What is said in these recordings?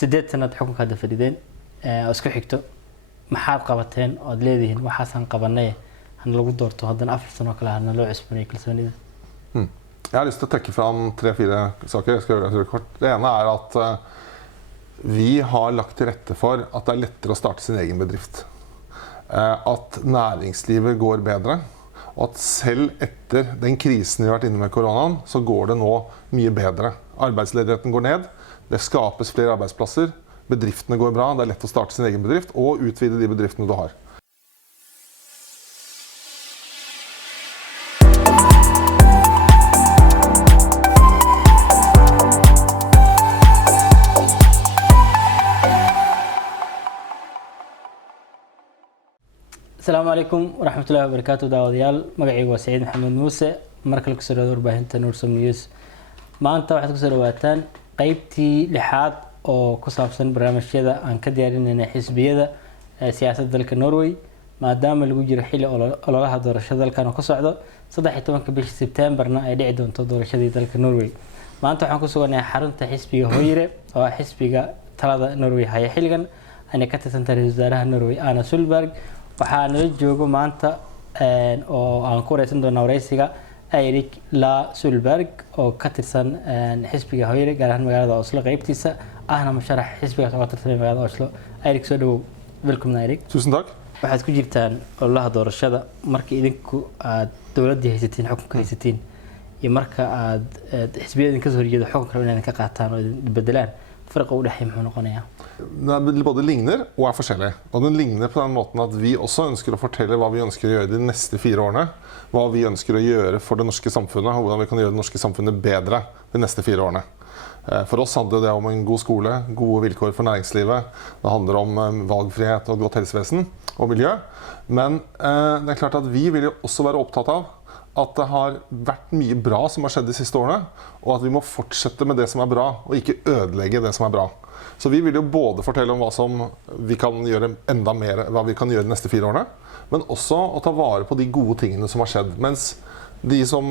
sideed sanad xukunka hadda fadhideen oo isku xigto maxaad qabateen oo aad leedihiin waxaasan qabanay han lagu doorto haddana 4 sano kale hana loo cusboonay kalsoonida Jeg har lyst til å trekke fram 3-4 saker. Jeg skal gjøre det kort. Det ene at vi har lagt til rette for at det lettere å starte sin egen bedrift. At næringslivet går bedre, og at selv etter den krisen vi har vært inne med koronaen, så går det nå mye bedre. Arbeidsledigheten går ned, det skapes flere arbeidsplasser, bedriftene går bra, det lett å starte sin egen bedrift og utvide de bedriftene du har. السلام عليكم ورحمة الله وبركاته داوديال مقعي وسعيد محمد موسى مركز كسر دور باهنتا نورسوم نيوز ما أنت واحد كسر واتان قيبتي لحاد أو كسابسن برنامج كذا عن كديارين إن حزبية سياسة ذلك النرويج ما دام اللي يجري حيل أو لها دور الشذا كانوا كسعده صدق حتى بيش سبتمبرنا يدعي دون تدور الشذا ذلك النرويج ما أنت واحد كسر إن حرنت حزبية هويرة أو حزبية ثلاثة نرويج هاي حيلجن أنا كتبت وزارها النرويج أنا سولبرغ waxaan la joogo maanta oo aan ku reesan doona wareysiga Erik La Sulberg oo ka tirsan xisbiga Hoyre gaar ahaan magaalada Oslo qaybtiisa ahna musharax xisbiga oo ka tirsan magaalada Oslo Erik soo dhawow welcome Erik Tusen takk waxaad ku jirtaan ololaha doorashada markii idinku aad dawladda haysatiin xukunka haysatiin iyo marka aad xisbiyada ka soo horjeedo xukunka inay ka qaataan oo bedelaan farqa u dhaxay muxuu noqonayaa Den både ligner og forskjellig. Og den ligner på den måten at vi også ønsker å fortelle hva vi ønsker å gjøre de neste 4 årene. Hva vi ønsker å gjøre for det norske samfunnet, og hvordan vi kan gjøre det norske samfunnet bedre de neste 4 årene. For oss handler det om en god skole, gode vilkår for næringslivet. Det handler om valgfrihet og et godt helsevesen og miljø. Men det klart at vi vil jo også være opptatt av at det har vært mye bra som har skjedd de siste årene, og at vi må fortsette med det som bra, og ikke ødelegge det som bra. Så vi vil jo både fortelle om hva som vi kan gjøre enda mer, hva vi kan gjøre de neste 4 årene, men også å ta vare på de gode tingene som har skjedd. Mens de som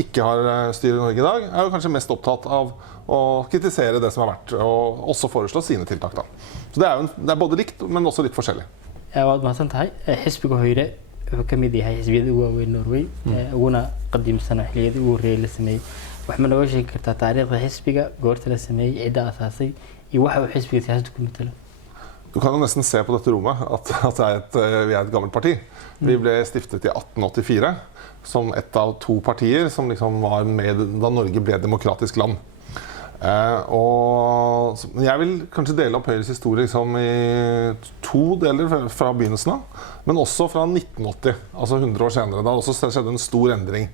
ikke har styr i Norge i dag, jo kanskje mest opptatt av å kritisere det som har vært, og også foreslå sine tiltak. Da. Så det både likt, men også litt forskjellig. waad mahadsantahay xisbiga Hoyre wuxuu ka mid yahay xisbiyada ugu waaweyn Norway uguna qadiimsan xiliyadii ugu horeeyay la sameeyay wax ma nooga sheegi kartaa taariikhda xisbiga goorta la sameeyay cidda asaasay iyo waxa uu xisbiga siyaasadda ku matalo Du kan jo nesten se på dette rommet at vi et gammelt parti. Vi ble stiftet i 1884 som ett av 2 partier som liksom var med da Norge ble demokratisk land. Men jeg vil kanskje dele opp Høyres historie liksom i 2 deler fra begynnelsen av, men også fra 1980, altså 100 år senere. Da også skjedde en stor endring.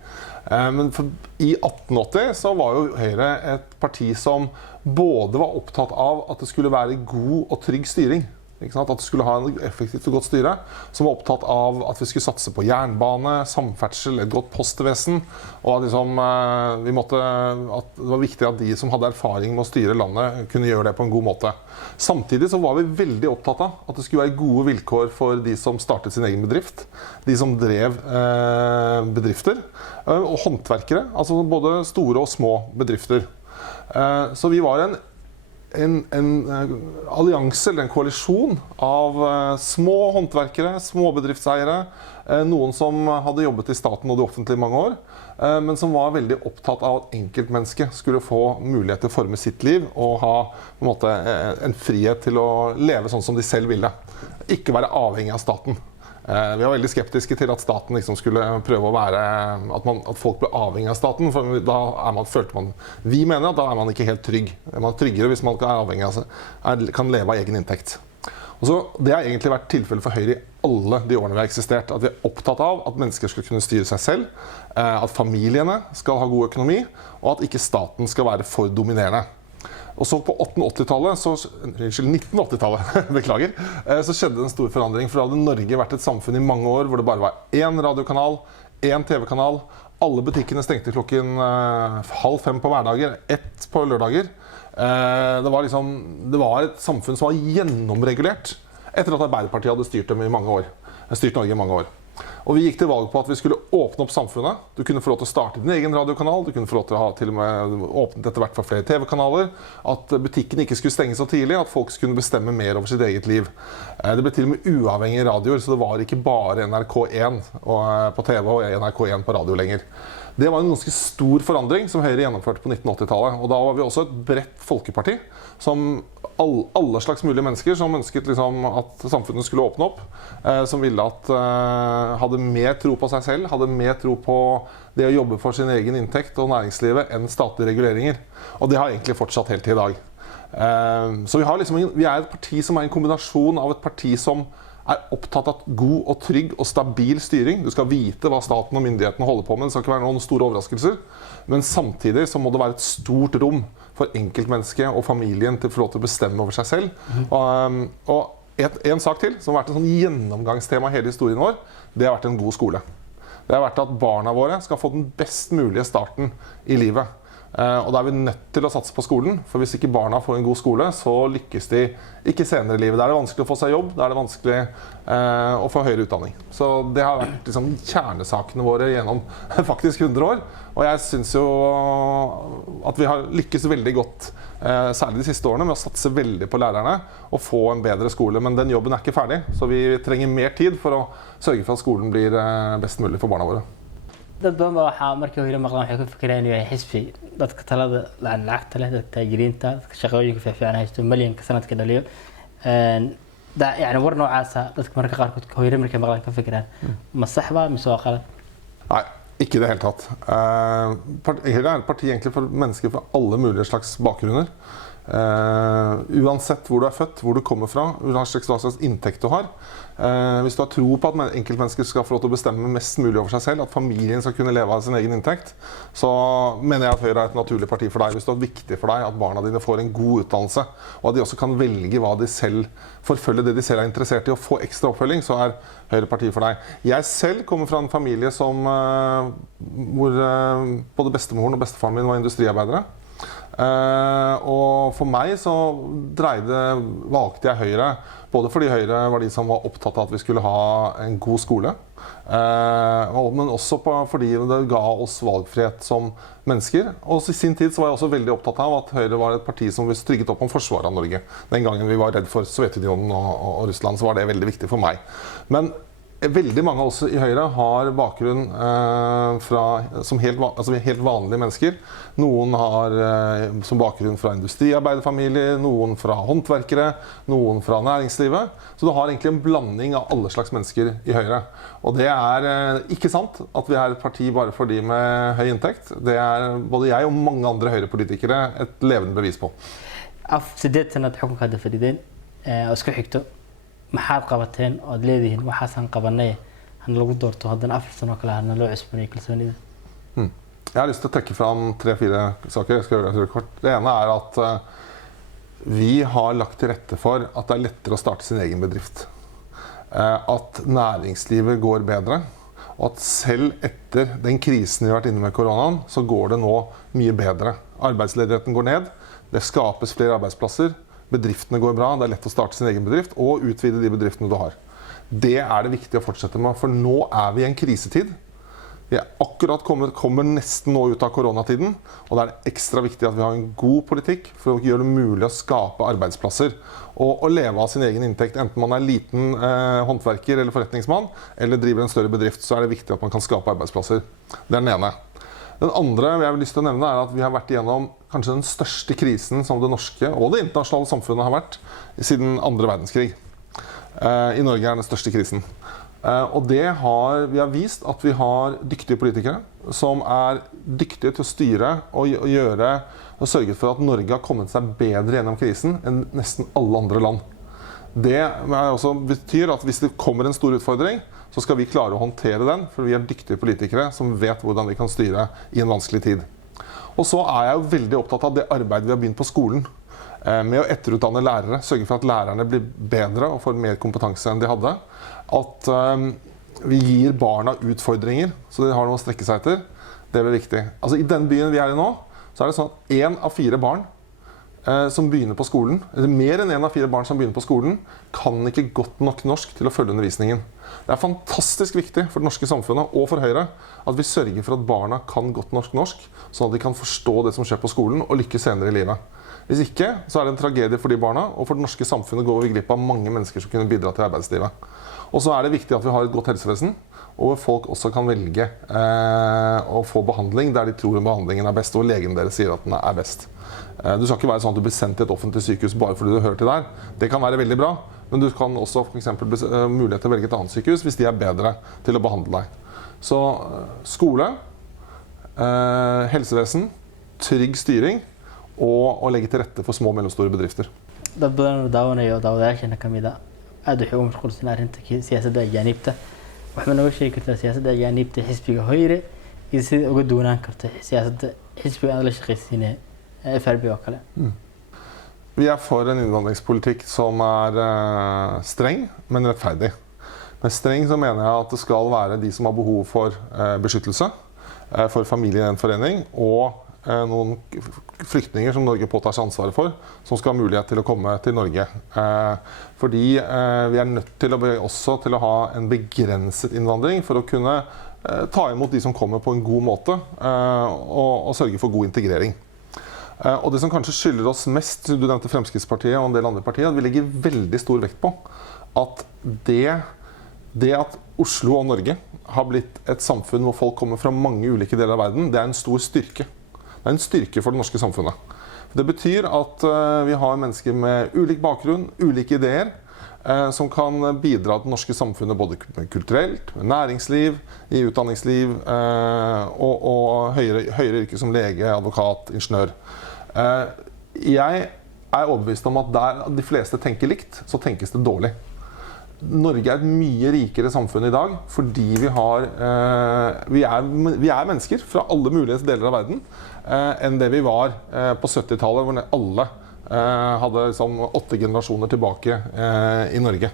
Men i 1880 så var jo Høyre et parti som både var opptatt av at det skulle være god og trygg styring, ikke sant? At det skulle ha en effektivt og godt styre, som var opptatt av at vi skulle satse på jernbane, samferdsel, et godt postvesen, og at, liksom, at det var viktig at de som hadde erfaring med å styre landet kunne gjøre det på en god måte. Samtidig så var vi veldig opptatt av at det skulle være gode vilkår for de som startet sin egen bedrift, de som drev bedrifter, og håndverkere, altså både store og små bedrifter. Så vi var en allianse eller en koalisjon av små håndverkere, små bedriftseiere, noen som hadde jobbet i staten og det offentlige i mange år, men som var veldig opptatt av at enkeltmennesket skulle få mulighet til å forme sitt liv og ha på en måte en frihet til å leve sånn som de selv ville. Ikke være avhengig av staten. Vi var veldig skeptiske til at staten liksom skulle prøve å være at folk ble avhengig av staten, for da følte man vi mener at da man ikke helt trygg. Man tryggere hvis man ikke avhengig av kan leve av egen inntekt. Og så, det har egentlig vært tilfellet for Høyre i alle de årene vi har eksistert, at vi opptatt av at mennesker skal kunne styre seg selv, at familiene skal ha god økonomi, og at ikke staten skal være for dominerende. Og så på 1980-tallet, beklager, så skjedde en stor forandring, for da hadde Norge vært et samfunn i mange år hvor det bare var 1 radiokanal, 1 TV-kanal, alle butikkene stengte klokken 4:30 på hverdager, 1 på lørdager. Det var et samfunn som var gjennomregulert etter at Arbeiderpartiet hadde styrt Norge i mange år. Og vi gikk til valg på at vi skulle åpne opp samfunnet. Du kunne få lov til å starte din egen radiokanal, du kunne få lov til å ha til og med åpnet etter hvert for flere TV-kanaler, at butikken ikke skulle stenge så tidlig, at folk skulle bestemme mer over sitt eget liv. Det ble til og med uavhengige radioer, så det var ikke bare NRK1 på TV og NRK1 på radio lenger. Det var en ganske stor forandring som Høyre gjennomførte på 1980-tallet. Og da var vi også et bredt folkeparti, som alle slags mulige mennesker som ønsket liksom at samfunnet skulle åpne opp, som ville at hadde mer tro på seg selv, hadde mer tro på det å jobbe for sin egen inntekt og næringslivet enn statlige reguleringer. Og det har egentlig fortsatt helt til i dag. Så vi er et parti som er en kombinasjon av et parti som er opptatt av god og trygg og stabil styring. Du skal vite hva staten og myndighetene holder på med, det skal ikke være noen store overraskelser. Men samtidig så må det være et stort rom for enkeltmennesket og familien til å få lov til å bestemme over seg selv. Og en sak til, som har vært et sånn gjennomgangstema i hele historien vår, det har vært en god skole. Det har vært at barna våre skal få den best mulige starten i livet. Og da er vi nødt til å satse på skolen, for hvis ikke barna får en god skole, så lykkes de ikke senere i livet. Da er det vanskelig å få seg jobb, da er det vanskelig å få høyere utdanning. Så det har vært liksom kjernesakene våre gjennom faktisk 100 år. Og jeg synes jo at vi har lykkes veldig godt, særlig de siste årene, med å satse veldig på lærerne og få en bedre skole. Men den jobben er ikke ferdig, så vi trenger mer tid for å sørge for at skolen blir best mulig for barna våre. dad badan baa waxaa markii hore maqlaan waxay ku fikireen inuu yahay xisbi dadka talada lacagta leh dadka taajiriinta dadka shaqooyinka fiican haysto milyanka sanadka dhaliyo يعني ورنا وعاسة dadka marka qaarkood hore markay maqlaan ka fikiraan ma sax ba mise waa qalad Nei, ikke i det hele tatt. Høyre er et parti egentlig for mennesker fra alle mulige slags bakgrunner. Uansett hvor du er født, hvor du kommer fra, hva slags inntekt du har. Hvis du har tro på at enkeltmennesker skal få lov til å bestemme mest mulig over seg selv, at familien skal kunne leve av sin egen inntekt, så mener jeg at Høyre er et naturlig parti for deg. Hvis det er viktig for deg at barna dine får en god utdannelse, og at de også kan velge hva de selv forfølge det de selv er interessert i, og få ekstra oppfølging, så er Høyre partiet for deg. Jeg selv kommer fra en familie hvor både bestemoren og bestefaren min var industriarbeidere. Og for meg så valgte jeg Høyre både fordi Høyre var de som var opptatt av at vi skulle ha en god skole, men også fordi det ga oss valgfrihet som mennesker. Og i sin tid så var jeg også veldig opptatt av at Høyre var et parti som vi strygget opp om forsvaret av Norge. Den gangen vi var redd for Sovjetunionen og Russland, så var det veldig viktig for meg. Men veldig mange også i Høyre har bakgrunn som helt vanlige mennesker. Noen har som bakgrunn fra industriarbeiderfamilier, noen fra håndverkere, noen fra næringslivet. Så du har egentlig en blanding av alle slags mennesker i Høyre. Og det er ikke sant at vi er et parti bare for de med høy inntekt. Det er både jeg og mange andre Høyre-politikere et levende bevis på. Sideed sanad xukunka hadda fadhideen oo isku xigto maxaad qabateen oo aad leedihiin waxaasan qabanay han lagu doorto haddana 4 sano kale hana loo cusboonay kalsoonida Jeg har lyst til å trekke fram 3-4 saker. Jeg skal gjøre det kort. Det ene er at vi har lagt til rette for at det er lettere å starte sin egen bedrift. At næringslivet går bedre, og at selv etter den krisen vi har vært inne med koronaen, så går det nå mye bedre. Arbeidsledigheten går ned, det skapes flere arbeidsplasser, bedriftene går bra, det er lett å starte sin egen bedrift og utvide de bedriftene du har. Det er det viktig å fortsette med, for nå er vi i en krisetid. Vi er akkurat kommer nesten nå ut av koronatiden, og det er ekstra viktig at vi har en god politikk for å gjøre det mulig å skape arbeidsplasser og leve av sin egen inntekt. Enten man er liten håndverker eller forretningsmann, eller driver en større bedrift, så er det viktig at man kan skape arbeidsplasser. Det er den ene. Den andre jeg vil lyst til å nevne er at vi har vært igjennom kanskje den største krisen som det norske og det internasjonale samfunnet har vært siden 2. verdenskrig. I Norge er den største krisen. Og vi har vist at vi har dyktige politikere som er dyktige til å styre og sørge for at Norge har kommet seg bedre gjennom krisen enn nesten alle andre land. Det også betyr at hvis det kommer en stor utfordring, så skal vi klare å håndtere den, for vi er dyktige politikere som vet hvordan vi kan styre i en vanskelig tid. Og så er jeg jo veldig opptatt av det arbeidet vi har begynt på skolen, med å etterutdanne lærere, sørge for at lærerne blir bedre og får mer kompetanse enn de hadde. At vi gir barna utfordringer, så de har noe å strekke seg etter. Det er viktig. Altså, i den byen vi er i nå, så er det sånn at 1 av 4 barn som begynner på skolen, eller mer enn 1 av 4 barn som begynner på skolen, kan ikke godt nok norsk til å følge undervisningen. Det fantastisk viktig for det norske samfunnet og for Høyre at vi sørger for at barna kan godt norsk, sånn at de kan forstå det som skjer på skolen og lykkes senere i livet. Hvis ikke, så det en tragedie for de barna, og for det norske samfunnet går vi glipp av mange mennesker som kunne bidra til arbeidslivet. Og så det viktig at vi har et godt helsevesen, og folk også kan velge å få behandling der de tror behandlingen best, og legen deres sier at den best. Du skal ikke være sånn at du blir sendt til et offentlig sykehus bare fordi du hører til der. Det kan være veldig bra, men du kan også for eksempel mulighet til å velge et annet sykehus hvis de bedre til å behandle deg. Så skole, helsevesen, trygg styring og å legge til rette for små og mellomstore bedrifter. dad badan oo daawanaya oo daawadayaashana ka mid ah aad waxay ugu mashquulsan arrinta siyaasadda ajaanibta waxba nooga sheegi kartaa siyaasadda ajaanibta xisbiga Hoyre iyo sida uga duwanaan karta siyaasadda xisbiga aan la shaqaysiinay FRB oo kale. Vi for en innvandringspolitikk som streng, men rettferdig. Med streng så mener jeg at det skal være de som har behov for beskyttelse, for familiegjenforening og noen flyktninger som Norge påtar seg ansvaret for, som skal ha mulighet til å komme til Norge. Fordi vi nødt til også til å ha en begrenset innvandring for å kunne ta imot de som kommer på en god måte og sørge for god integrering. Og det som kanskje skylder oss mest, du nevnte Fremskrittspartiet og en del andre partier, at vi legger veldig stor vekt på at det at Oslo og Norge har blitt et samfunn hvor folk kommer fra mange ulike deler av verden, det en stor styrke. Det en styrke for det norske samfunnet. Det betyr at vi har mennesker med ulik bakgrunn, ulike ideer, som kan bidra til det norske samfunnet både kulturelt, med næringsliv, i utdanningsliv og høyere yrker som lege, advokat, ingeniør. Jeg overbevist om at der de fleste tenker likt, så tenkes det dårlig. Norge et mye rikere samfunn i dag fordi vi mennesker fra alle mulige deler av verden enn det vi var på 70-tallet, hvor alle hadde liksom 8 generasjoner tilbake i Norge.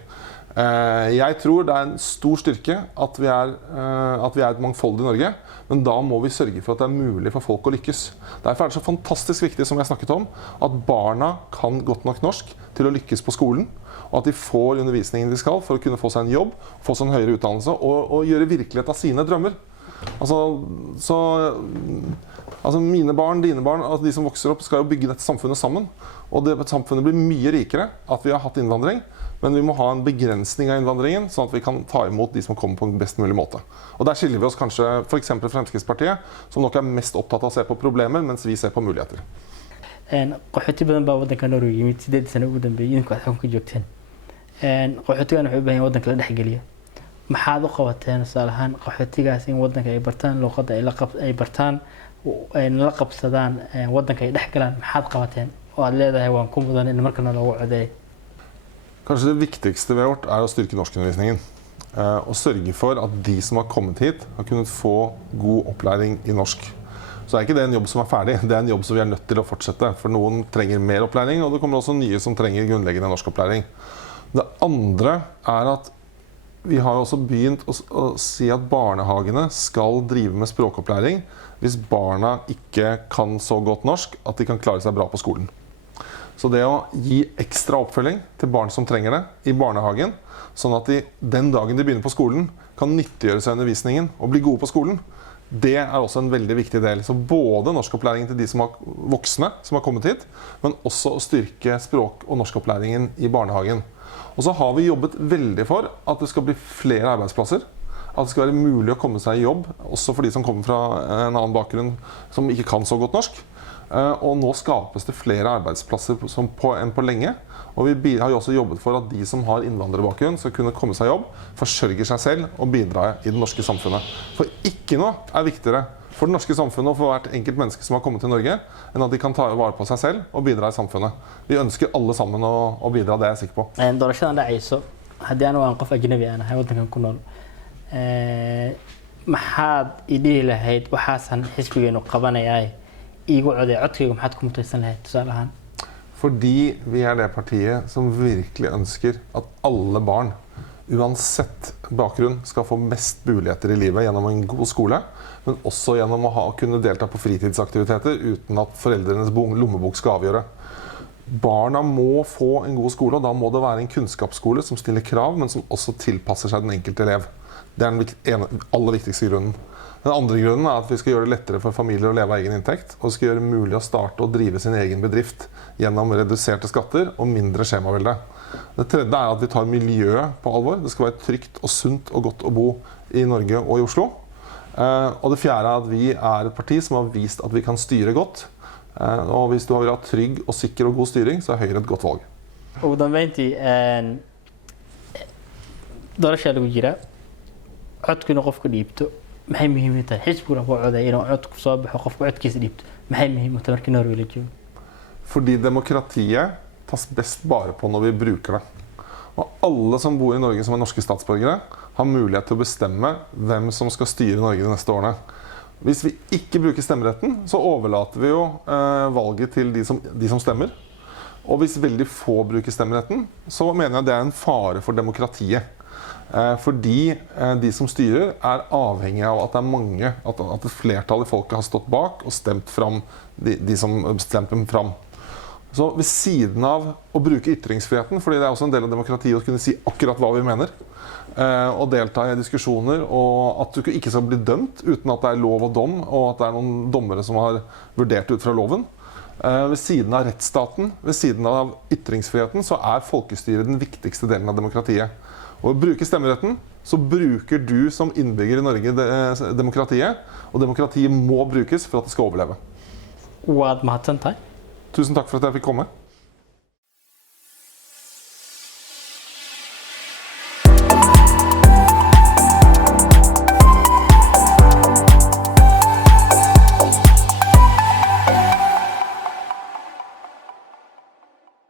Jeg tror det en stor styrke at vi et mangfoldig Norge, men da må vi sørge for at det mulig for folk å lykkes. Derfor det så fantastisk viktig, som jeg snakket om, at barna kan godt nok norsk til å lykkes på skolen, og at de får undervisningen de skal for å kunne få seg en jobb, få seg en høyere utdannelse og gjøre virkelighet av sine drømmer. Altså mine barn, dine barn, de som vokser opp skal jo bygge dette samfunnet sammen. Og det samfunnet blir mye rikere at vi har hatt innvandring, men vi må ha en begrensning av innvandringen, sånn at vi kan ta imot de som kommer på en best mulig måte. Og der skiller vi oss kanskje for eksempel Fremskrittspartiet, som nok mest opptatt av å se på problemer, mens vi ser på muligheter. Qaxooti badan baa waddanka Norway yimid 8 sano ugu dambeeyay idinku waxay ku joogteen qaxootigan waxay u baahan waddanka la dhaxgeliyo maxaad u qabateen salahan qaxootigaas in waddanka ay bartaan luqadda ay bartaan ay la qabsadaan waddanka ay dhaxgalaan maxaad qabateen oo aad leedahay waan ku mudan in markana loogu codeeyo Kanskje det viktigste vi har gjort å styrke norskundervisningen og sørge for at de som har kommet hit har kunnet få god opplæring i norsk. Så ikke det en jobb som ferdig, det en jobb som vi nødt til å fortsette, for noen trenger mer opplæring, og det kommer også nye som trenger grunnleggende norsk opplæring. Det andre at vi har også begynt å si at barnehagene skal drive med språkopplæring hvis barna ikke kan så godt norsk at de kan klare seg bra på skolen. Så det å gi ekstra oppfølging til barn som trenger det i barnehagen, sånn at de den dagen de begynner på skolen kan nyttiggjøre seg undervisningen og bli gode på skolen, det også en veldig viktig del. Så både norskopplæringen til de som voksne som har kommet hit, men også å styrke språk- og norskopplæringen i barnehagen. Og så har vi jobbet veldig for at det skal bli flere arbeidsplasser, at det skal være mulig å komme seg i jobb, også for de som kommer fra en annen bakgrunn som ikke kan så godt norsk. Og nå skapes det flere arbeidsplasser enn på lenge. Og vi har jo også jobbet for at de som har innvandrerbakgrunn skal kunne komme seg i jobb, forsørge seg selv og bidra i det norske samfunnet. For ikke noe viktigere for det norske samfunnet og for hvert enkelt menneske som har kommet til Norge, enn at de kan ta vare på seg selv og bidra i samfunnet. Vi ønsker alle sammen å bidra, det jeg sikker på. Doorashadan dhacayso, haddii anigu aan qof ajnabi aan ahay waddankan ku nool, maxaad i dhihi lahayd waxaasan xisbigeenu qabanayay igu coday codkayga maxaad ku mutaysan lahayd tusaale ahaan? Fordi vi det partiet som virkelig ønsker at alle barn, uansett bakgrunn, skal få mest muligheter i livet gjennom en god skole, men også gjennom å kunne delta på fritidsaktiviteter uten at foreldrenes lommebok skal avgjøre. barna må få en god skole, og da må det være en kunnskapsskole som stiller krav, men som også tilpasser seg den enkelte elev. Det er den aller viktigste grunnen. Den andre grunnen er at vi skal gjøre det lettere for familier å leve av egen inntekt, og vi skal gjøre det mulig å starte og drive sin egen bedrift gjennom reduserte skatter og mindre skjemavelde. Det tredje er at vi tar miljøet på alvor. Det skal være trygt og sunt og godt å bo i Norge og i Oslo. Og det fjerde er at vi er et parti som har vist at vi kan styre godt. Og hvis du vil ha trygg og sikker og god styring, så er Høyre et godt valg. ugu dambeyntii doorashaa lagu jiraa codku inuu qofku dhiibto maxay muhiim u tahay xisbiga ku coday inuu codku soo baxo qofku codkiisa dhiibto maxay muhiim u tahay markii Norway la joogo Fordi demokratiet tas best bare på når vi bruker det. Og alle som bor i Norge som er norske statsborgere har mulighet til å bestemme hvem som skal styre Norge de neste årene. Hvis vi ikke bruker stemmeretten, så overlater vi jo valget til de som stemmer. Og hvis veldig få bruker stemmeretten, så mener jeg det er en fare for demokratiet. Fordi de som styrer er avhengig av at det er mange, at et flertall i folket har stått bak og stemt fram de som stemte dem fram. Så ved siden av å bruke ytringsfriheten, fordi det er også en del av demokratiet å kunne si akkurat hva vi mener, og delta i diskusjoner, og at du ikke skal bli dømt uten at det er lov og dom, og at det er noen dommere som har vurdert ut fra loven. Ved siden av rettsstaten, ved siden av ytringsfriheten, så er folkestyret den viktigste delen av demokratiet. Og å bruke stemmeretten, så bruker du som innbygger i Norge demokratiet, og demokratiet må brukes for at det skal overleve. waad mahadsantahay Tusen takk for at jeg fikk komme.